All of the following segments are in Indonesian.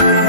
Assalamualaikum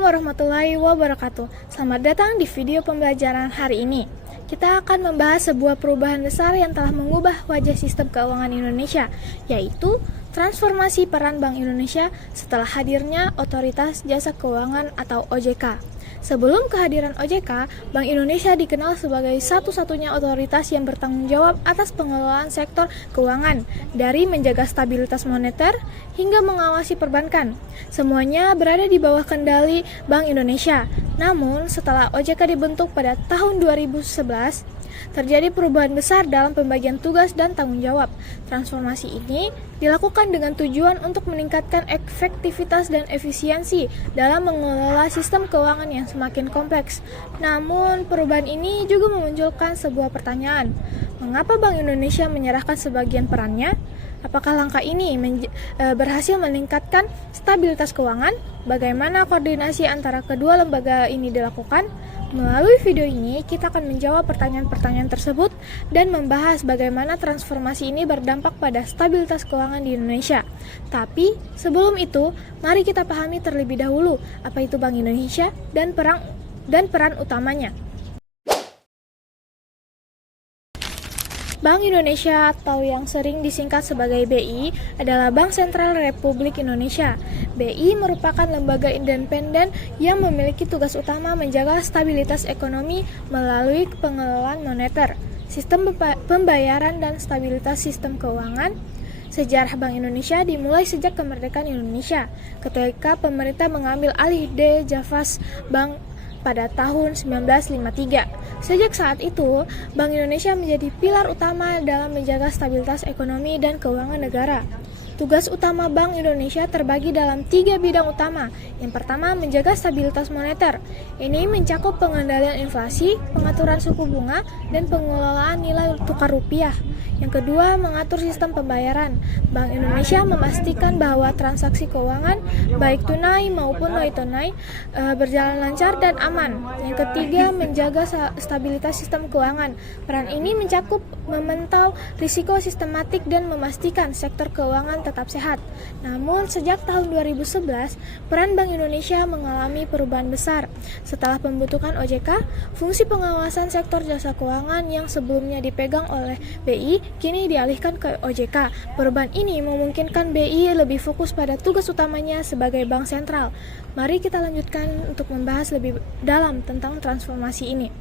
warahmatullahi wabarakatuh. Selamat datang di video pembelajaran hari ini. Kita akan membahas sebuah perubahan besar yang telah mengubah wajah sistem keuangan Indonesia, yaitu transformasi peran Bank Indonesia setelah hadirnya Otoritas Jasa Keuangan atau OJK. Sebelum kehadiran OJK, Bank Indonesia dikenal sebagai satu-satunya otoritas yang bertanggung jawab atas pengelolaan sektor keuangan, dari menjaga stabilitas moneter hingga mengawasi perbankan. Semuanya berada di bawah kendali Bank Indonesia. Namun, setelah OJK dibentuk pada tahun 2011, terjadi perubahan besar dalam pembagian tugas dan tanggung jawab. Transformasi ini dilakukan dengan tujuan untuk meningkatkan efektivitas dan efisiensi dalam mengelola sistem keuangan yang semakin kompleks. Namun, perubahan ini juga memunculkan sebuah pertanyaan. Mengapa Bank Indonesia menyerahkan sebagian perannya? Apakah langkah ini berhasil meningkatkan stabilitas keuangan? Bagaimana koordinasi antara kedua lembaga ini dilakukan? Melalui video ini, kita akan menjawab pertanyaan-pertanyaan tersebut dan membahas bagaimana transformasi ini berdampak pada stabilitas keuangan di Indonesia. Tapi, sebelum itu, mari kita pahami terlebih dahulu apa itu Bank Indonesia dan peran utamanya. Bank Indonesia atau yang sering disingkat sebagai BI adalah Bank Sentral Republik Indonesia. BI merupakan lembaga independen yang memiliki tugas utama menjaga stabilitas ekonomi melalui pengelolaan moneter, sistem pembayaran, dan stabilitas sistem keuangan. Sejarah Bank Indonesia dimulai sejak kemerdekaan Indonesia, ketika pemerintah mengambil alih Javas Bank pada tahun 1953. Sejak saat itu, Bank Indonesia menjadi pilar utama dalam menjaga stabilitas ekonomi dan keuangan negara. Tugas utama Bank Indonesia terbagi dalam 3 bidang utama. Yang pertama, menjaga stabilitas moneter. Ini mencakup pengendalian inflasi, pengaturan suku bunga, dan pengelolaan nilai tukar rupiah. Yang kedua, mengatur sistem pembayaran. Bank Indonesia memastikan bahwa transaksi keuangan, baik tunai maupun non-tunai, berjalan lancar dan aman. Yang ketiga, menjaga stabilitas sistem keuangan. Peran ini mencakup memantau risiko sistematik dan memastikan sektor keuangan tetap sehat. Namun, sejak tahun 2011, peran Bank Indonesia mengalami perubahan besar. Setelah pembentukan OJK, fungsi pengawasan sektor jasa keuangan yang sebelumnya dipegang oleh BI kini dialihkan ke OJK. Perubahan ini memungkinkan BI lebih fokus pada tugas utamanya sebagai bank sentral. Mari kita lanjutkan untuk membahas lebih dalam tentang transformasi ini.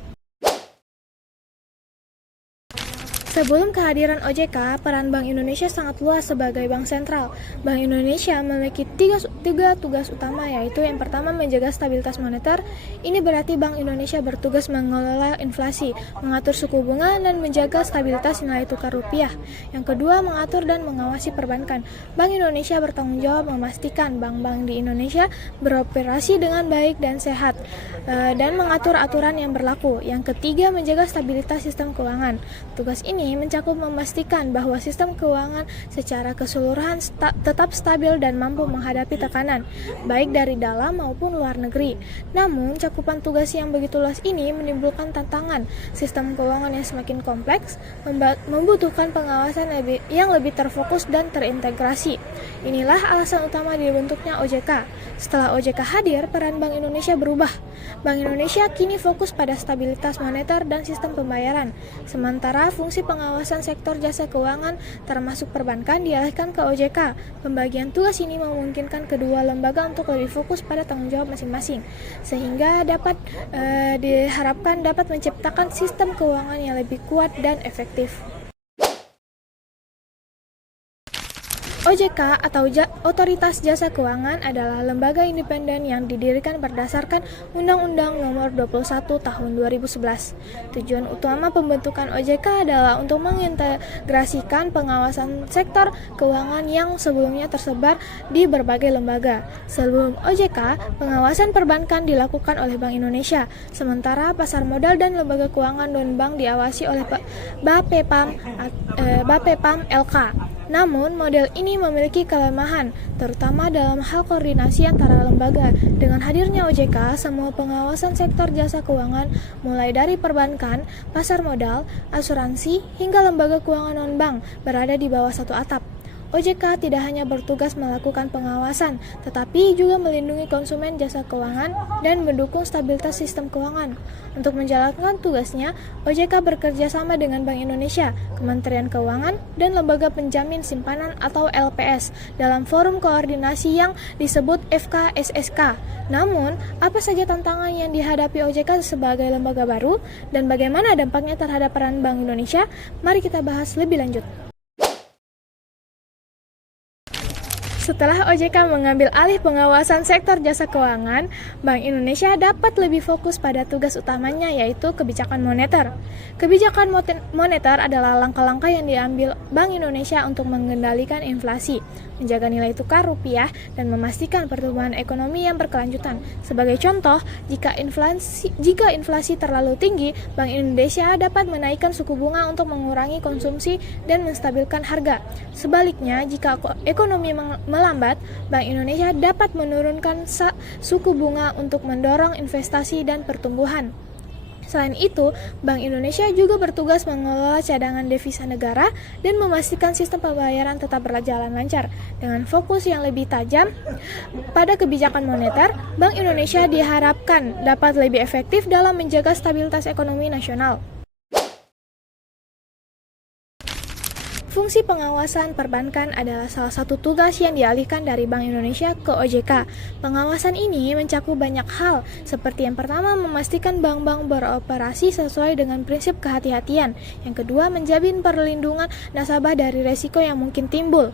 Sebelum kehadiran OJK, peran Bank Indonesia sangat luas sebagai bank sentral. Bank Indonesia memiliki tiga tugas utama, yaitu yang pertama menjaga stabilitas moneter. Ini berarti Bank Indonesia bertugas mengelola inflasi, mengatur suku bunga, dan menjaga stabilitas nilai tukar rupiah. Yang kedua, mengatur dan mengawasi perbankan. Bank Indonesia bertanggung jawab memastikan bank-bank di Indonesia beroperasi dengan baik dan sehat, dan mengatur aturan yang berlaku. Yang ketiga, menjaga stabilitas sistem keuangan. Tugas ini mencakup memastikan bahwa sistem keuangan secara keseluruhan tetap stabil dan mampu menghadapi tekanan, baik dari dalam maupun luar negeri. Namun, cakupan tugas yang begitu luas ini menimbulkan tantangan. Sistem keuangan yang semakin kompleks membutuhkan pengawasan yang lebih terfokus dan terintegrasi. Inilah alasan utama dibentuknya OJK. Setelah OJK hadir, peran Bank Indonesia berubah. Bank Indonesia kini fokus pada stabilitas moneter dan sistem pembayaran, sementara fungsi pengawasan sektor jasa keuangan termasuk perbankan dialihkan ke OJK. Pembagian tugas ini memungkinkan kedua lembaga untuk lebih fokus pada tanggung jawab masing-masing, sehingga diharapkan dapat menciptakan sistem keuangan yang lebih kuat dan efektif. OJK atau Otoritas Jasa Keuangan adalah lembaga independen yang didirikan berdasarkan Undang-Undang Nomor 21 Tahun 2011. Tujuan utama pembentukan OJK adalah untuk mengintegrasikan pengawasan sektor keuangan yang sebelumnya tersebar di berbagai lembaga. Sebelum OJK, pengawasan perbankan dilakukan oleh Bank Indonesia, sementara pasar modal dan lembaga keuangan non-bank diawasi oleh Bapepam LK. Namun, model ini memiliki kelemahan, terutama dalam hal koordinasi antara lembaga. Dengan hadirnya OJK, semua pengawasan sektor jasa keuangan, mulai dari perbankan, pasar modal, asuransi, hingga lembaga keuangan non-bank, berada di bawah satu atap. OJK tidak hanya bertugas melakukan pengawasan, tetapi juga melindungi konsumen jasa keuangan dan mendukung stabilitas sistem keuangan. Untuk menjalankan tugasnya, OJK bekerja sama dengan Bank Indonesia, Kementerian Keuangan, dan Lembaga Penjamin Simpanan atau LPS dalam forum koordinasi yang disebut FKSSK. Namun, apa saja tantangan yang dihadapi OJK sebagai lembaga baru dan bagaimana dampaknya terhadap peran Bank Indonesia? Mari kita bahas lebih lanjut. Setelah OJK mengambil alih pengawasan sektor jasa keuangan, Bank Indonesia dapat lebih fokus pada tugas utamanya, yaitu kebijakan moneter. Kebijakan moneter adalah langkah-langkah yang diambil Bank Indonesia untuk mengendalikan inflasi, menjaga nilai tukar rupiah, dan memastikan pertumbuhan ekonomi yang berkelanjutan. Sebagai contoh, jika inflasi terlalu tinggi, Bank Indonesia dapat menaikkan suku bunga untuk mengurangi konsumsi dan menstabilkan harga. Sebaliknya, jika ekonomi melambat, Bank Indonesia dapat menurunkan suku bunga untuk mendorong investasi dan pertumbuhan. Selain itu, Bank Indonesia juga bertugas mengelola cadangan devisa negara dan memastikan sistem pembayaran tetap berjalan lancar. Dengan fokus yang lebih tajam pada kebijakan moneter, Bank Indonesia diharapkan dapat lebih efektif dalam menjaga stabilitas ekonomi nasional. Fungsi pengawasan perbankan adalah salah satu tugas yang dialihkan dari Bank Indonesia ke OJK. Pengawasan ini mencakup banyak hal, seperti yang pertama memastikan bank-bank beroperasi sesuai dengan prinsip kehati-hatian. Yang kedua, menjamin perlindungan nasabah dari resiko yang mungkin timbul.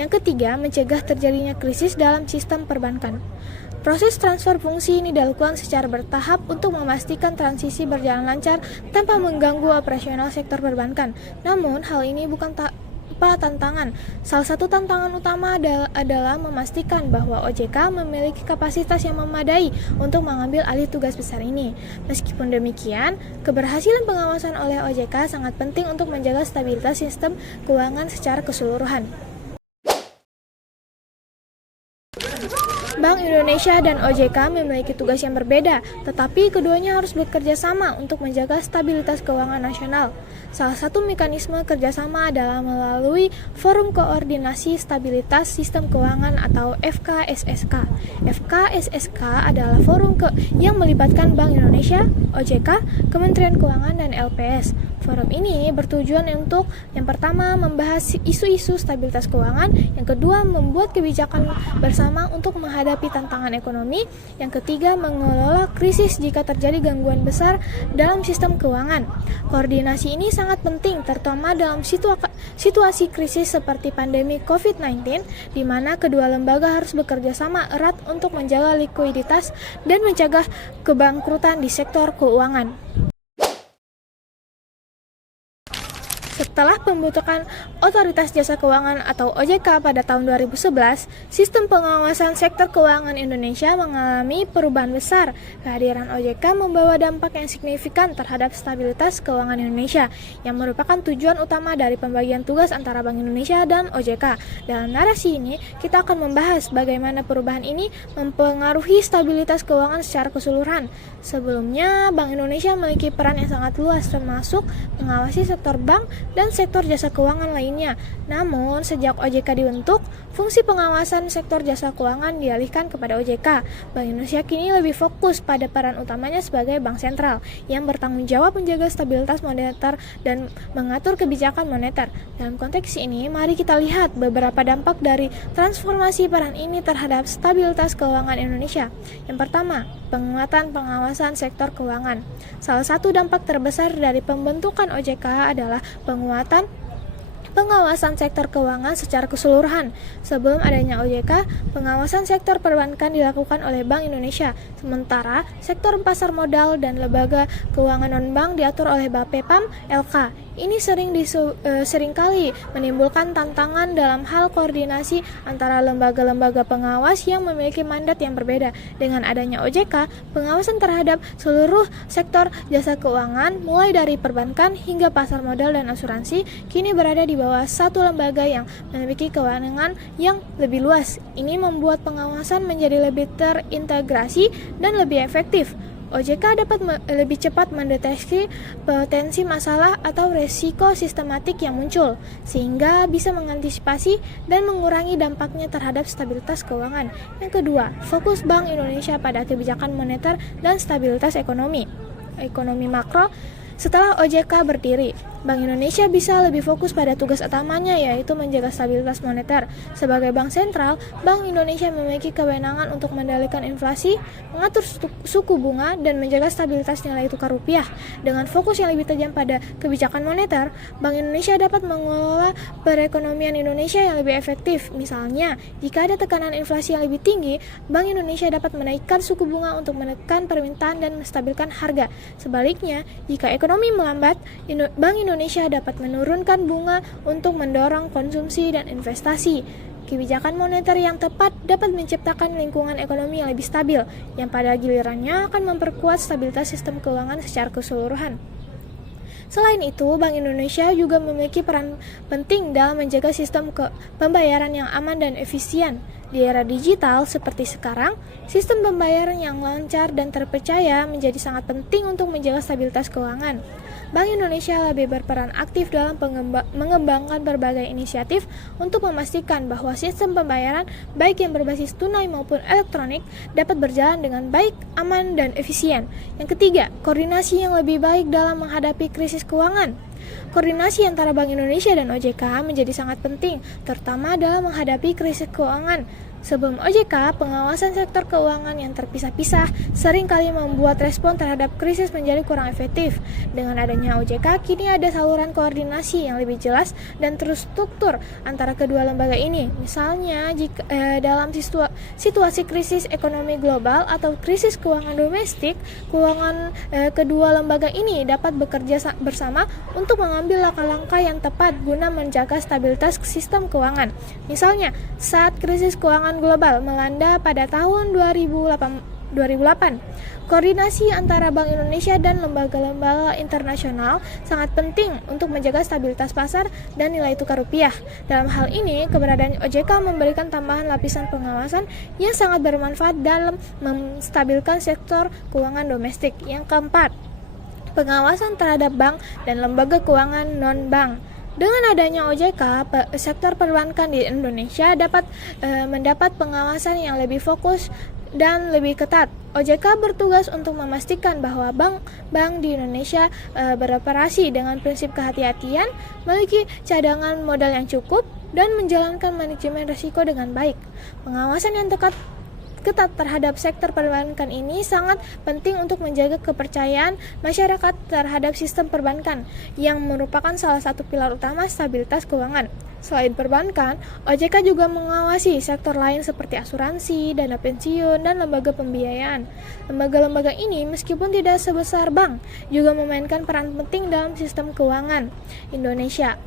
Yang ketiga, mencegah terjadinya krisis dalam sistem perbankan. Proses transfer fungsi ini dilakukan secara bertahap untuk memastikan transisi berjalan lancar tanpa mengganggu operasional sektor perbankan. Namun, hal ini bukan tantangan. Salah satu tantangan utama adalah memastikan bahwa OJK memiliki kapasitas yang memadai untuk mengambil alih tugas besar ini. Meskipun demikian, keberhasilan pengawasan oleh OJK sangat penting untuk menjaga stabilitas sistem keuangan secara keseluruhan. Bank Indonesia dan OJK memiliki tugas yang berbeda, tetapi keduanya harus bekerja sama untuk menjaga stabilitas keuangan nasional. Salah satu mekanisme kerjasama adalah melalui Forum Koordinasi Stabilitas Sistem Keuangan atau FKSSK. FKSSK adalah forum yang melibatkan Bank Indonesia, OJK, Kementerian Keuangan, dan LPS. Forum ini bertujuan untuk yang pertama membahas isu-isu stabilitas keuangan, yang kedua membuat kebijakan bersama untuk menghadapi tantangan ekonomi, yang ketiga mengelola krisis jika terjadi gangguan besar dalam sistem keuangan. Koordinasi ini sangat penting terutama dalam situasi krisis seperti pandemi COVID-19, di mana kedua lembaga harus bekerja sama erat untuk menjaga likuiditas dan mencegah kebangkrutan di sektor keuangan. Setelah pembentukan Otoritas Jasa Keuangan atau OJK pada tahun 2011, sistem pengawasan sektor keuangan Indonesia mengalami perubahan besar. Kehadiran OJK membawa dampak yang signifikan terhadap stabilitas keuangan Indonesia, yang merupakan tujuan utama dari pembagian tugas antara Bank Indonesia dan OJK. Dalam narasi ini, kita akan membahas bagaimana perubahan ini mempengaruhi stabilitas keuangan secara keseluruhan. Sebelumnya, Bank Indonesia memiliki peran yang sangat luas, termasuk mengawasi sektor bank dan sektor jasa keuangan lainnya. Namun, sejak OJK dibentuk, fungsi pengawasan sektor jasa keuangan dialihkan kepada OJK. Bank Indonesia kini lebih fokus pada peran utamanya sebagai bank sentral yang bertanggung jawab menjaga stabilitas moneter dan mengatur kebijakan moneter. Dalam konteks ini, mari kita lihat beberapa dampak dari transformasi peran ini terhadap stabilitas keuangan Indonesia. Yang pertama, penguatan pengawasan sektor keuangan. Salah satu dampak terbesar dari pembentukan OJK adalah penguatan pengawasan sektor keuangan secara keseluruhan. Sebelum adanya OJK, pengawasan sektor perbankan dilakukan oleh Bank Indonesia, sementara sektor pasar modal dan lembaga keuangan non-bank diatur oleh Bapepam LK. Ini seringkali menimbulkan tantangan dalam hal koordinasi antara lembaga-lembaga pengawas yang memiliki mandat yang berbeda. Dengan adanya OJK, pengawasan terhadap seluruh sektor jasa keuangan, mulai dari perbankan hingga pasar modal dan asuransi, kini berada di bawah satu lembaga yang memiliki kewenangan yang lebih luas. Ini membuat pengawasan menjadi lebih terintegrasi dan lebih efektif. OJK dapat lebih cepat mendeteksi potensi masalah atau resiko sistematik yang muncul, sehingga bisa mengantisipasi dan mengurangi dampaknya terhadap stabilitas keuangan. Yang kedua, fokus Bank Indonesia pada kebijakan moneter dan stabilitas ekonomi makro. Setelah OJK berdiri, Bank Indonesia bisa lebih fokus pada tugas utamanya, yaitu menjaga stabilitas moneter. Sebagai bank sentral, Bank Indonesia memiliki kewenangan untuk mengendalikan inflasi, mengatur suku bunga, dan menjaga stabilitas nilai tukar rupiah. Dengan fokus yang lebih tajam pada kebijakan moneter, Bank Indonesia dapat mengelola perekonomian Indonesia yang lebih efektif. Misalnya, jika ada tekanan inflasi yang lebih tinggi, Bank Indonesia dapat menaikkan suku bunga untuk menekan permintaan dan menstabilkan harga. Sebaliknya, jika ekonomi melambat, Bank Indonesia dapat menurunkan bunga untuk mendorong konsumsi dan investasi. Kebijakan moneter yang tepat dapat menciptakan lingkungan ekonomi yang lebih stabil, yang pada gilirannya akan memperkuat stabilitas sistem keuangan secara keseluruhan. Selain itu, Bank Indonesia juga memiliki peran penting dalam menjaga sistem pembayaran yang aman dan efisien. Di era digital seperti sekarang, sistem pembayaran yang lancar dan terpercaya menjadi sangat penting untuk menjaga stabilitas keuangan. Bank Indonesia lebih berperan aktif dalam mengembangkan berbagai inisiatif untuk memastikan bahwa sistem pembayaran, baik yang berbasis tunai maupun elektronik, dapat berjalan dengan baik, aman, dan efisien. Yang ketiga, koordinasi yang lebih baik dalam menghadapi krisis keuangan. Koordinasi antara Bank Indonesia dan OJK menjadi sangat penting, terutama dalam menghadapi krisis keuangan. Sebelum OJK, pengawasan sektor keuangan yang terpisah-pisah seringkali membuat respon terhadap krisis menjadi kurang efektif. Dengan adanya OJK, kini ada saluran koordinasi yang lebih jelas dan terstruktur antara kedua lembaga ini. Misalnya, jika dalam situasi krisis ekonomi global atau krisis keuangan domestik, kedua lembaga ini dapat bekerja bersama untuk mengambil langkah-langkah yang tepat guna menjaga stabilitas sistem keuangan. Misalnya, saat krisis keuangan global melanda pada tahun 2008, koordinasi antara Bank Indonesia dan lembaga-lembaga internasional sangat penting untuk menjaga stabilitas pasar dan nilai tukar rupiah. Dalam hal ini, keberadaan OJK memberikan tambahan lapisan pengawasan yang sangat bermanfaat dalam menstabilkan sektor keuangan domestik. Yang keempat, pengawasan terhadap bank dan lembaga keuangan non-bank. Dengan adanya OJK, sektor perbankan di Indonesia dapat mendapat pengawasan yang lebih fokus dan lebih ketat. OJK bertugas untuk memastikan bahwa bank-bank di Indonesia beroperasi dengan prinsip kehati-hatian, memiliki cadangan modal yang cukup, dan menjalankan manajemen risiko dengan baik. Pengawasan yang ketat terhadap sektor perbankan ini sangat penting untuk menjaga kepercayaan masyarakat terhadap sistem perbankan, yang merupakan salah satu pilar utama stabilitas keuangan. Selain perbankan, OJK juga mengawasi sektor lain seperti asuransi, dana pensiun, dan lembaga pembiayaan. Lembaga-lembaga ini, meskipun tidak sebesar bank, juga memainkan peran penting dalam sistem keuangan Indonesia.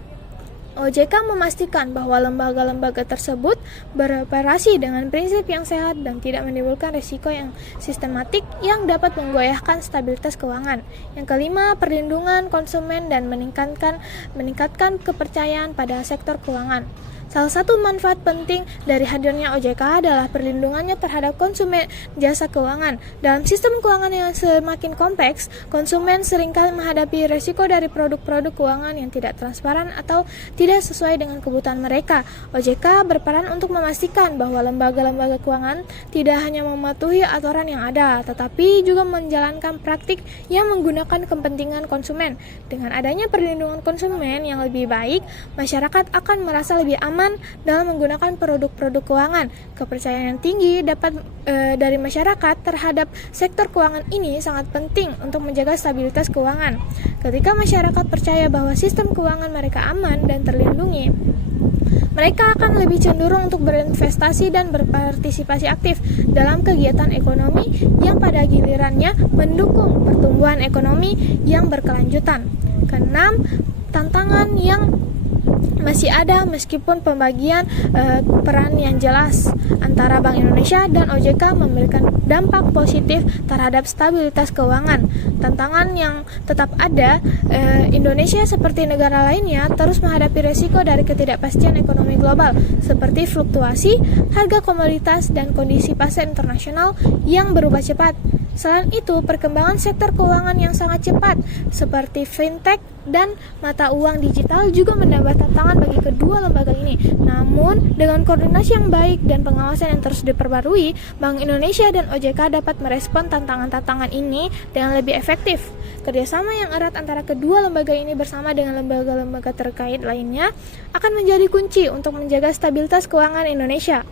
OJK memastikan bahwa lembaga-lembaga tersebut beroperasi dengan prinsip yang sehat dan tidak menimbulkan risiko yang sistematik yang dapat menggoyahkan stabilitas keuangan. Yang kelima, perlindungan konsumen dan meningkatkan kepercayaan pada sektor keuangan. Salah satu manfaat penting dari hadirnya OJK adalah perlindungannya terhadap konsumen jasa keuangan. Dalam sistem keuangan yang semakin kompleks, konsumen seringkali menghadapi risiko dari produk-produk keuangan yang tidak transparan atau tidak sesuai dengan kebutuhan mereka. OJK berperan untuk memastikan bahwa lembaga-lembaga keuangan tidak hanya mematuhi aturan yang ada, tetapi juga menjalankan praktik yang menggunakan kepentingan konsumen. Dengan adanya perlindungan konsumen yang lebih baik, masyarakat akan merasa lebih aman dalam menggunakan produk-produk keuangan. Kepercayaan yang tinggi dari masyarakat terhadap sektor keuangan ini sangat penting untuk menjaga stabilitas keuangan. Ketika masyarakat percaya bahwa sistem keuangan mereka aman dan terlindungi, mereka akan lebih cenderung untuk berinvestasi dan berpartisipasi aktif dalam kegiatan ekonomi yang pada gilirannya mendukung pertumbuhan ekonomi yang berkelanjutan. Keenam, tantangan yang masih ada meskipun pembagian peran yang jelas antara Bank Indonesia dan OJK memberikan dampak positif terhadap stabilitas keuangan. Tantangan yang tetap ada, Indonesia seperti negara lainnya terus menghadapi resiko dari ketidakpastian ekonomi global seperti fluktuasi harga komoditas dan kondisi pasar internasional yang berubah cepat. Selain itu, perkembangan sektor keuangan yang sangat cepat seperti fintech dan mata uang digital juga menambah tantangan bagi kedua lembaga ini. Namun, dengan koordinasi yang baik dan pengawasan yang terus diperbarui, Bank Indonesia dan OJK dapat merespon tantangan-tantangan ini dengan lebih efektif. Kerjasama yang erat antara kedua lembaga ini bersama dengan lembaga-lembaga terkait lainnya akan menjadi kunci untuk menjaga stabilitas keuangan Indonesia.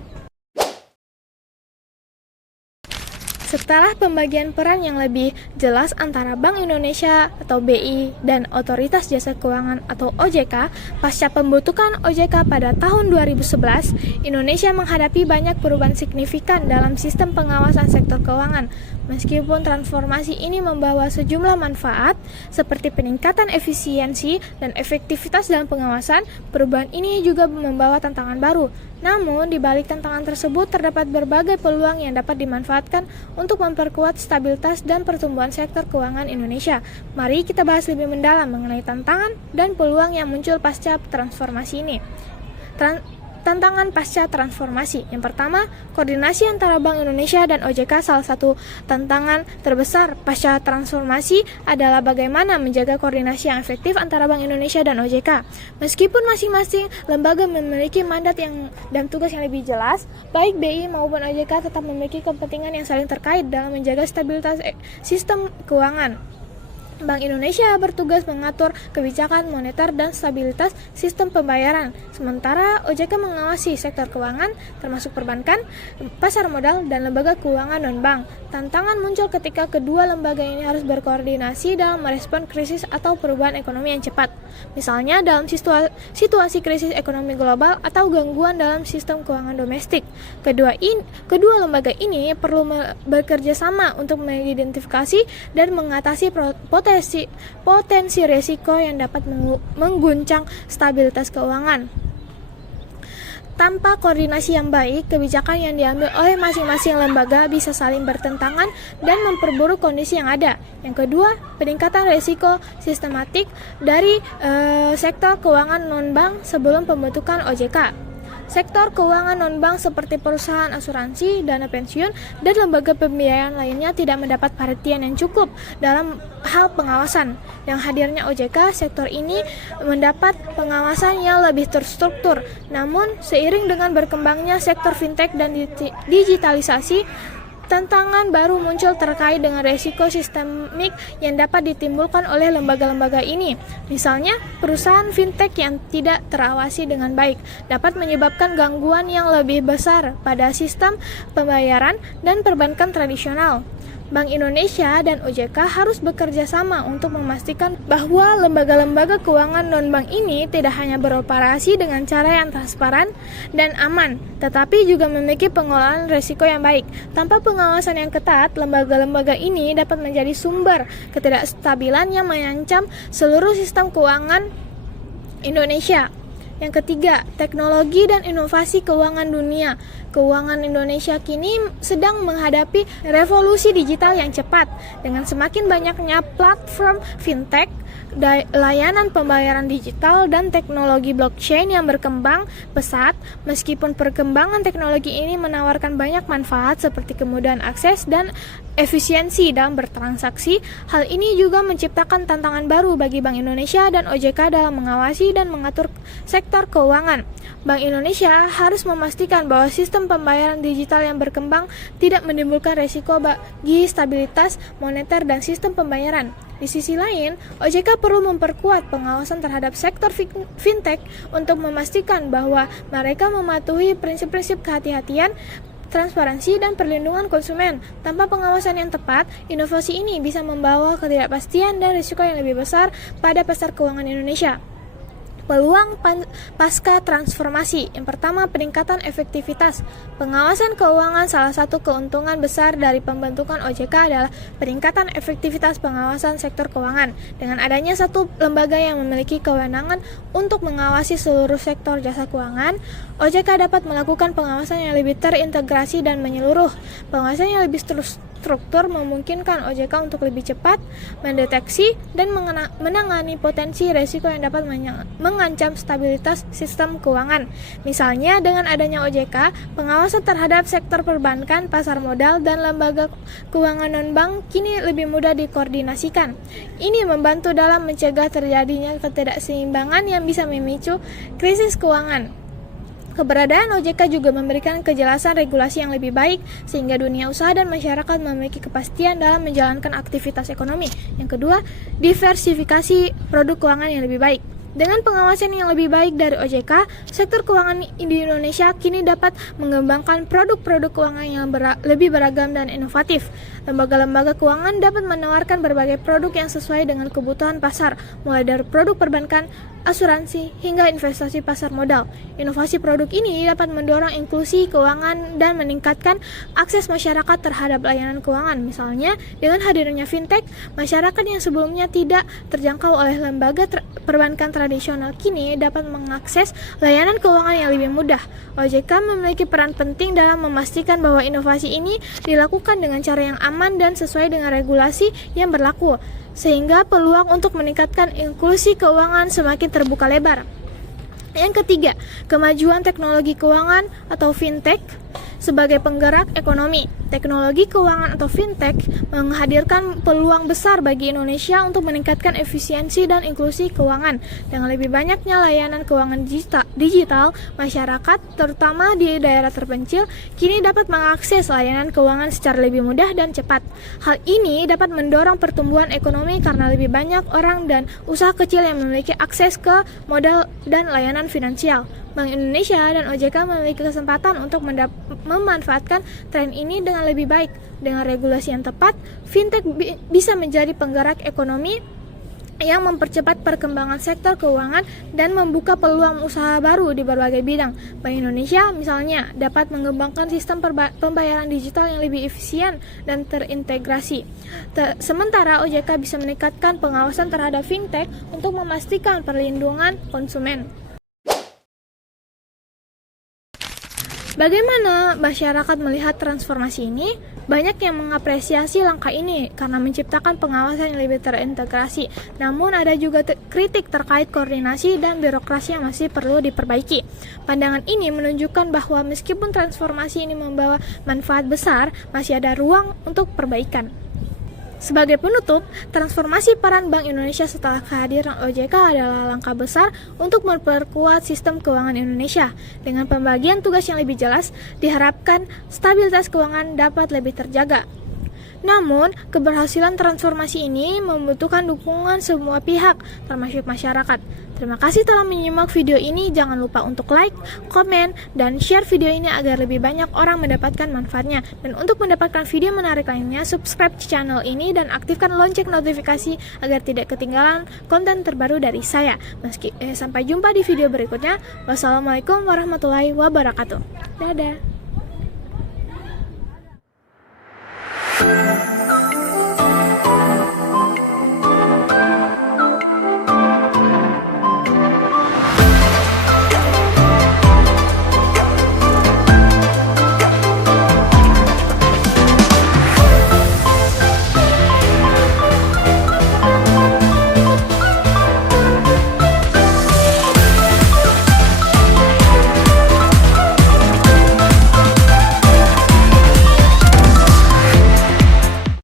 Setelah pembagian peran yang lebih jelas antara Bank Indonesia atau BI dan Otoritas Jasa Keuangan atau OJK, pasca pembentukan OJK pada tahun 2011, Indonesia menghadapi banyak perubahan signifikan dalam sistem pengawasan sektor keuangan. Meskipun transformasi ini membawa sejumlah manfaat seperti peningkatan efisiensi dan efektivitas dalam pengawasan, perubahan ini juga membawa tantangan baru. Namun, di balik tantangan tersebut terdapat berbagai peluang yang dapat dimanfaatkan untuk memperkuat stabilitas dan pertumbuhan sektor keuangan Indonesia. Mari kita bahas lebih mendalam mengenai tantangan dan peluang yang muncul pasca transformasi ini. Tantangan pasca transformasi. Yang pertama, koordinasi antara Bank Indonesia dan OJK. Salah satu tantangan terbesar pasca transformasi adalah bagaimana menjaga koordinasi yang efektif antara Bank Indonesia dan OJK. Meskipun masing-masing lembaga memiliki mandat dan tugas yang lebih jelas, baik BI maupun OJK tetap memiliki kepentingan yang saling terkait dalam menjaga stabilitas sistem keuangan. Bank Indonesia bertugas mengatur kebijakan moneter dan stabilitas sistem pembayaran, sementara OJK mengawasi sektor keuangan termasuk perbankan, pasar modal, dan lembaga keuangan non-bank. Tantangan muncul ketika kedua lembaga ini harus berkoordinasi dalam merespon krisis atau perubahan ekonomi yang cepat. Misalnya dalam situasi krisis ekonomi global atau gangguan dalam sistem keuangan domestik. Kedua lembaga ini perlu bekerja sama untuk mengidentifikasi dan mengatasi potensi resiko yang dapat mengguncang stabilitas keuangan. Tanpa koordinasi yang baik, kebijakan yang diambil oleh masing-masing lembaga bisa saling bertentangan dan memperburuk kondisi yang ada. Yang kedua, peningkatan risiko sistematik dari sektor keuangan non-bank sebelum pembentukan OJK. Sektor keuangan non-bank seperti perusahaan asuransi, dana pensiun, dan lembaga pembiayaan lainnya tidak mendapat perhatian yang cukup dalam hal pengawasan. Yang hadirnya OJK, sektor ini mendapat pengawasan yang lebih terstruktur. Namun, seiring dengan berkembangnya sektor fintech dan digitalisasi, tantangan baru muncul terkait dengan resiko sistemik yang dapat ditimbulkan oleh lembaga-lembaga ini. Misalnya, perusahaan fintech yang tidak terawasi dengan baik dapat menyebabkan gangguan yang lebih besar pada sistem pembayaran dan perbankan tradisional. Bank Indonesia dan OJK harus bekerja sama untuk memastikan bahwa lembaga-lembaga keuangan non-bank ini tidak hanya beroperasi dengan cara yang transparan dan aman, tetapi juga memiliki pengelolaan risiko yang baik. Tanpa pengawasan yang ketat, lembaga-lembaga ini dapat menjadi sumber ketidakstabilan yang mengancam seluruh sistem keuangan Indonesia. Yang ketiga, teknologi dan inovasi keuangan dunia. Keuangan Indonesia kini sedang menghadapi revolusi digital yang cepat. Dengan semakin banyaknya platform fintech, layanan pembayaran digital, dan teknologi blockchain yang berkembang pesat, meskipun perkembangan teknologi ini menawarkan banyak manfaat seperti kemudahan akses dan efisiensi dalam bertransaksi, hal ini juga menciptakan tantangan baru bagi Bank Indonesia dan OJK dalam mengawasi dan mengatur sektor keuangan. Bank Indonesia harus memastikan bahwa sistem pembayaran digital yang berkembang tidak menimbulkan risiko bagi stabilitas moneter dan sistem pembayaran. Di sisi lain, OJK perlu memperkuat pengawasan terhadap sektor fintech untuk memastikan bahwa mereka mematuhi prinsip-prinsip kehati-hatian, transparansi, dan perlindungan konsumen. Tanpa pengawasan yang tepat, inovasi ini bisa membawa ketidakpastian dan risiko yang lebih besar pada pasar keuangan Indonesia. Peluang pasca transformasi. Yang pertama, peningkatan efektivitas. Pengawasan keuangan. Salah satu keuntungan besar dari pembentukan OJK adalah peningkatan efektivitas pengawasan sektor keuangan. Dengan adanya satu lembaga yang memiliki kewenangan untuk mengawasi seluruh sektor jasa keuangan, OJK dapat melakukan pengawasan yang lebih terintegrasi dan menyeluruh. Pengawasan yang lebih struktur memungkinkan OJK untuk lebih cepat mendeteksi dan menangani potensi risiko yang dapat mengancam stabilitas sistem keuangan. Misalnya, dengan adanya OJK, pengawasan terhadap sektor perbankan, pasar modal, dan lembaga keuangan non-bank kini lebih mudah dikoordinasikan. Ini membantu dalam mencegah terjadinya ketidakseimbangan yang bisa memicu krisis keuangan. Keberadaan OJK juga memberikan kejelasan regulasi yang lebih baik, sehingga dunia usaha dan masyarakat memiliki kepastian dalam menjalankan aktivitas ekonomi. Yang kedua, diversifikasi produk keuangan yang lebih baik. Dengan pengawasan yang lebih baik dari OJK, sektor keuangan di Indonesia kini dapat mengembangkan produk-produk keuangan yang lebih beragam dan inovatif. Lembaga-lembaga keuangan dapat menawarkan berbagai produk yang sesuai dengan kebutuhan pasar, mulai dari produk perbankan, asuransi, hingga investasi pasar modal. Inovasi produk ini dapat mendorong inklusi keuangan dan meningkatkan akses masyarakat terhadap layanan keuangan. Misalnya, dengan hadirnya fintech, masyarakat yang sebelumnya tidak terjangkau oleh lembaga perbankan tradisional kini dapat mengakses layanan keuangan yang lebih mudah. OJK memiliki peran penting dalam memastikan bahwa inovasi ini dilakukan dengan cara yang aman dan sesuai dengan regulasi yang berlaku, sehingga peluang untuk meningkatkan inklusi keuangan semakin terbuka lebar. Yang ketiga, kemajuan teknologi keuangan atau fintech sebagai penggerak ekonomi. Teknologi keuangan atau fintech menghadirkan peluang besar bagi Indonesia untuk meningkatkan efisiensi dan inklusi keuangan. Dengan lebih banyaknya layanan keuangan digital, masyarakat, terutama di daerah terpencil, kini dapat mengakses layanan keuangan secara lebih mudah dan cepat. Hal ini dapat mendorong pertumbuhan ekonomi karena lebih banyak orang dan usaha kecil yang memiliki akses ke modal dan layanan finansial. Bank Indonesia dan OJK memiliki kesempatan untuk memanfaatkan tren ini dengan lebih baik. Dengan regulasi yang tepat, fintech bisa menjadi penggerak ekonomi yang mempercepat perkembangan sektor keuangan dan membuka peluang usaha baru di berbagai bidang. Bank Indonesia misalnya dapat mengembangkan sistem pembayaran digital yang lebih efisien dan terintegrasi. Sementara OJK bisa meningkatkan pengawasan terhadap fintech untuk memastikan perlindungan konsumen. Bagaimana masyarakat melihat transformasi ini? Banyak yang mengapresiasi langkah ini karena menciptakan pengawasan yang lebih terintegrasi. Namun ada juga kritik terkait koordinasi dan birokrasi yang masih perlu diperbaiki. Pandangan ini menunjukkan bahwa meskipun transformasi ini membawa manfaat besar, masih ada ruang untuk perbaikan. Sebagai penutup, transformasi peran Bank Indonesia setelah kehadiran OJK adalah langkah besar untuk memperkuat sistem keuangan Indonesia. Dengan pembagian tugas yang lebih jelas, diharapkan stabilitas keuangan dapat lebih terjaga. Namun, keberhasilan transformasi ini membutuhkan dukungan semua pihak, termasuk masyarakat. Terima kasih telah menyimak video ini. Jangan lupa untuk like, komen, dan share video ini agar lebih banyak orang mendapatkan manfaatnya. Dan untuk mendapatkan video menarik lainnya, subscribe channel ini dan aktifkan lonceng notifikasi agar tidak ketinggalan konten terbaru dari saya. Sampai jumpa di video berikutnya. Wassalamualaikum warahmatullahi wabarakatuh. Dadah.